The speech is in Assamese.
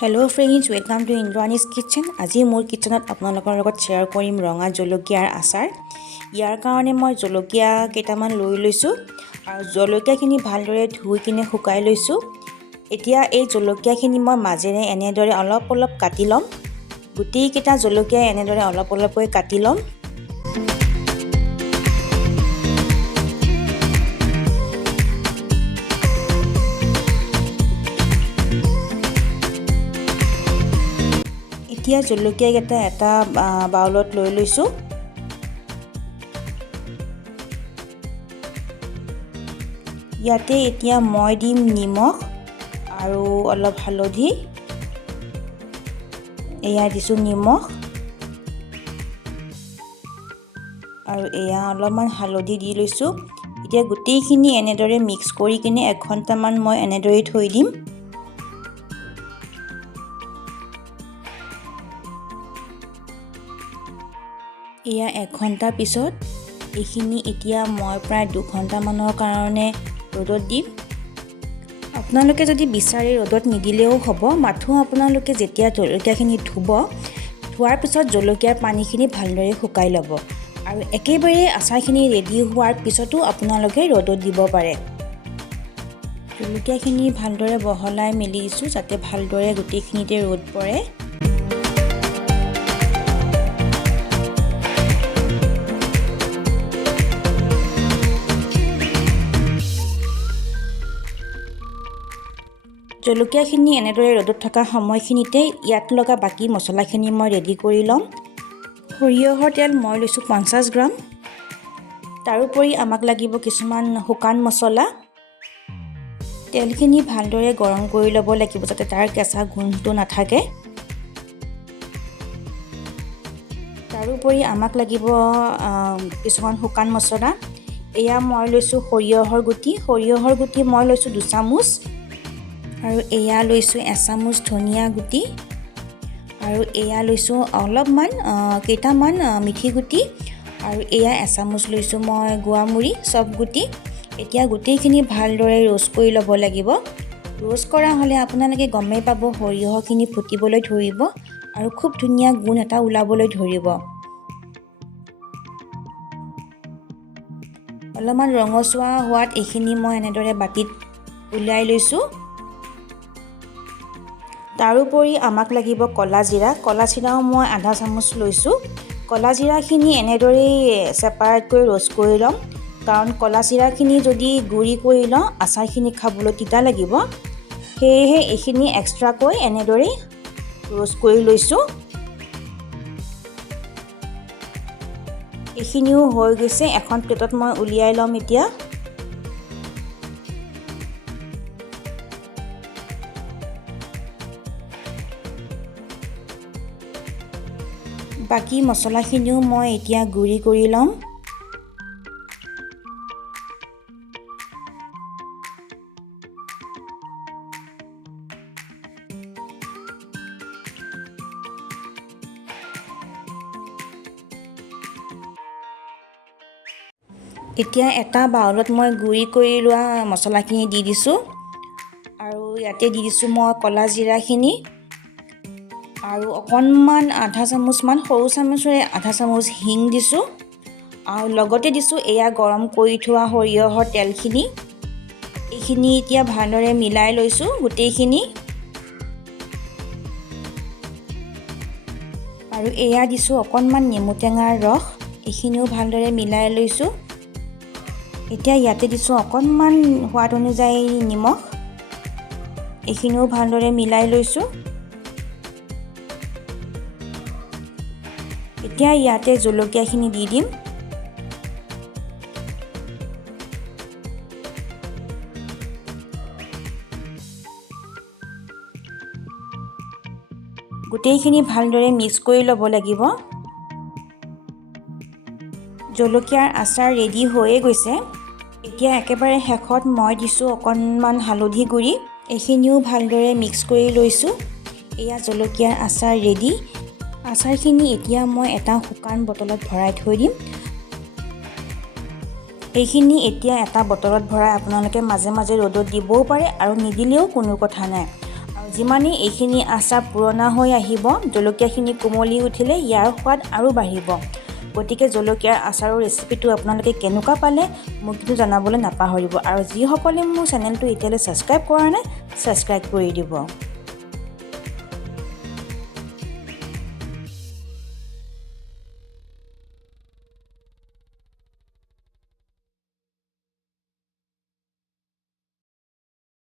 Hello friends, welcome to Indrani's Kitchen. আজি মোৰ কিচেনত আপোনালোকৰ লগত শ্বেয়াৰ কৰিম ৰঙা জলকীয়াৰ আচাৰ। ইয়াৰ কাৰণে মই জলকীয়া কেইটামান লৈ লৈছোঁ আৰু জলকীয়াখিনি ভালদৰে ধুই কিনে শুকাই লৈছোঁ। এতিয়া এই জলকীয়াখিনি মই মাজেৰে এনেদৰে অলপ কাটি ল'ম। গোটেই কেইটা জলকীয়া এনেদৰে অলপকৈ কাটি ল'ম। এতিয়া জলকীয়াকেইটা এটা বাউলত লৈ লৈছোঁ। ইয়াতে এতিয়া মই দিম নিমখ আৰু অলপ হালধি। এয়া দিছোঁ নিমখ আৰু এয়া অলপমান হালধি দি লৈছোঁ। এতিয়া গোটেইখিনি এনেদৰে মিক্স কৰি কিনে 1 ঘণ্টামান মই এনেদৰে থৈ দিম। এয়া 1 ঘণ্টাৰ পিছত এইখিনি এতিয়া মই প্ৰায় 2 ঘণ্টামানৰ কাৰণে ৰ'দত দিম। আপোনালোকে যদি বিচাৰে ৰ'দত নিদিলেও হ'ব, মাথো আপোনালোকে যেতিয়া জলকীয়াখিনি ধোৱাৰ পিছত জলকীয়াৰ পানীখিনি ভালদৰে শুকাই ল'ব আৰু একেবাৰে আচাৰখিনি ৰেডি হোৱাৰ পিছতো আপোনালোকে ৰ'দত দিব পাৰে। জলকীয়াখিনি ভালদৰে বহলাই মেলি দিছোঁ যাতে ভালদৰে গোটেইখিনিতে ৰ'দ পৰে। জলকীয়াখিনি এনেদৰে ৰ'দত থকা সময়খিনিতে ইয়াত লগা বাকী মছলাখিনি মই ৰেডি কৰি ল'ম। সৰিয়হৰ তেল মই লৈছোঁ 50 গ্ৰাম। তাৰোপৰি আমাক লাগিব কিছুমান শুকান মছলা। তেলখিনি ভালদৰে গৰম কৰি ল'ব লাগিব যাতে তাৰ কেঁচা গোন্ধটো নাথাকে। তাৰোপৰি আমাক লাগিব কিছুমান শুকান মছলা। এয়া মই লৈছোঁ সৰিয়হৰ গুটি মই লৈছোঁ 2 চামুচ আৰু এয়া লৈছোঁ 1 চামুচ ধনিয়া গুটি আৰু এয়া লৈছোঁ অলপমান কেইটামান মিঠি গুটি আৰু এয়া 1 চামুচ লৈছোঁ মই গুৱামুৰি চব গুটি। এতিয়া গোটেইখিনি ভালদৰে ৰোষ্ট কৰি ল'ব লাগিব। ৰোষ্ট কৰা হ'লে আপোনালোকে গমেই পাব সৰিয়হখিনি ফুটিবলৈ ধৰিব আৰু খুব ধুনীয়া গোন্ধ এটা ওলাবলৈ ধৰিব। অলপমান ৰঙচুৱা হোৱাত এইখিনি মই এনেদৰে বাতিত উলিয়াই লৈছোঁ। তাৰোপৰি আমাক লাগিব ক'লা জিৰাও মই আধা চামুচ লৈছোঁ। ক'লা জিৰাখিনি এনেদৰেই ছেপাৰেটকৈ ৰোষ্ট কৰি ল'ম, কাৰণ ক'লা জিৰাখিনি যদি গুড়ি কৰি লওঁ আচাৰখিনি খাবলৈ তিতা লাগিব। সেয়েহে এইখিনি এক্সট্ৰাকৈ এনেদৰেই ৰোষ্ট কৰি লৈছোঁ। এইখিনিও হৈ গৈছে, এখন প্লেটত মই উলিয়াই ল'ম এতিয়া। বাকী মছলাখিনিও মই এতিয়া গুড়ি কৰি ল'ম। এতিয়া এটা বাউলত মই গুড়ি কৰি লোৱা মছলাখিনি দি দিছোঁ আৰু ইয়াতে দি দিছোঁ মই ক'লা জিৰাখিনি আৰু অকণমান আধা চামুচমান সৰু চামুচেৰে আধা চামুচ হিং দিছোঁ আৰু লগতে দিছোঁ এয়া গৰম কৰি থোৱা সৰিয়হৰ তেলখিনি। এইখিনি এতিয়া ভালদৰে মিলাই লৈছোঁ গোটেইখিনি আৰু এয়া দিছোঁ অকণমান নেমু টেঙাৰ ৰস। এইখিনিও ভালদৰে মিলাই লৈছোঁ। এতিয়া ইয়াতে দিছোঁ অকণমান সোৱাদ অনুযায়ী নিমখ। এইখিনিও ভালদৰে মিলাই লৈছোঁ। এতিয়া ইয়াতে জলকীয়াখিনি দি দিম। গোটেইখিনি ভালদৰে মিক্স কৰি ল'ব লাগিব। জলকীয়াৰ আচাৰ ৰেডি হৈয়ে গৈছে। এতিয়া একেবাৰে শেষত মই দিছোঁ অকণমান হালধি গুড়ি। এইখিনিও ভালদৰে মিক্স কৰি লৈছোঁ। এয়া জলকীয়াৰ আচাৰ ৰেডি। আচাৰখিনি এতিয়া মই এটা শুকান বটলত ভৰাই থৈ দিম। এইখিনি এতিয়া এটা বটলত ভৰাই আপোনালোকে মাজে মাজে ৰ'দত দিবও পাৰে আৰু নিদিলেও কোনো কথা নাই। আৰু যিমানেই এইখিনি আচাৰ পুৰণা হৈ আহিব জলকীয়াখিনি কোমলি উঠিলে ইয়াৰ সোৱাদ আৰু বাঢ়িব। গতিকে জলকীয়াৰ আচাৰৰ ৰেচিপিটো আপোনালোকে কেনেকুৱা পালে মোক কিন্তু জনাবলৈ নাপাহৰিব আৰু যিসকলে মোৰ চেনেলটো এতিয়ালৈ ছাবস্ক্ৰাইব কৰা নাই ছাবস্ক্ৰাইব কৰি দিব।